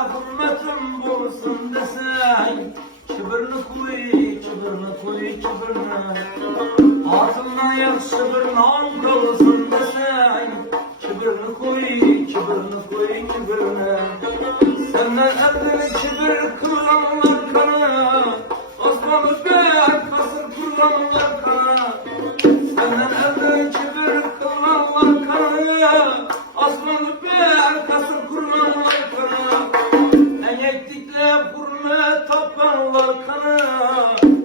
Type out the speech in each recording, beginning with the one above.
hürmetim bulsun desen, çıbırını koy, çıbırını. Altından yakşı bir nam kalsın desen, çıbırını koy, çıbırını. Senden eldeni çıbır kırılanlar kanı, Osmanlı Bey kasır kırılanlar kanı. Senden eldeni çıbır kırılanlar kanı, Osmanlı Bey kasır kırılanlar kanı. En yektikle hürmet tapanlar kanı,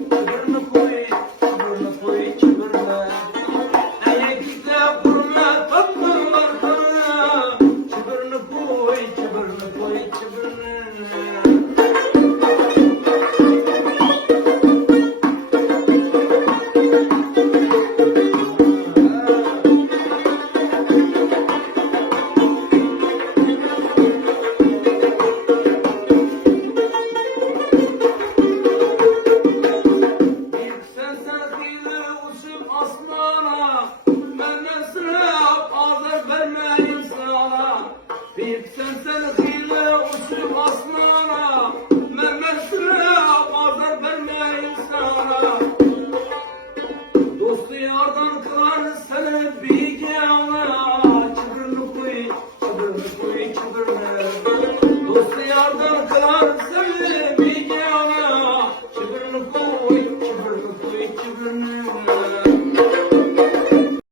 çıbırını koy, çıbırını. En yektikle hürmet tapanlar kanı, çıbırını koy, çıbırını. Sen hile uçup asmana, Mehmet'ine azar verme insana. Dostu yardan kılar seni bilge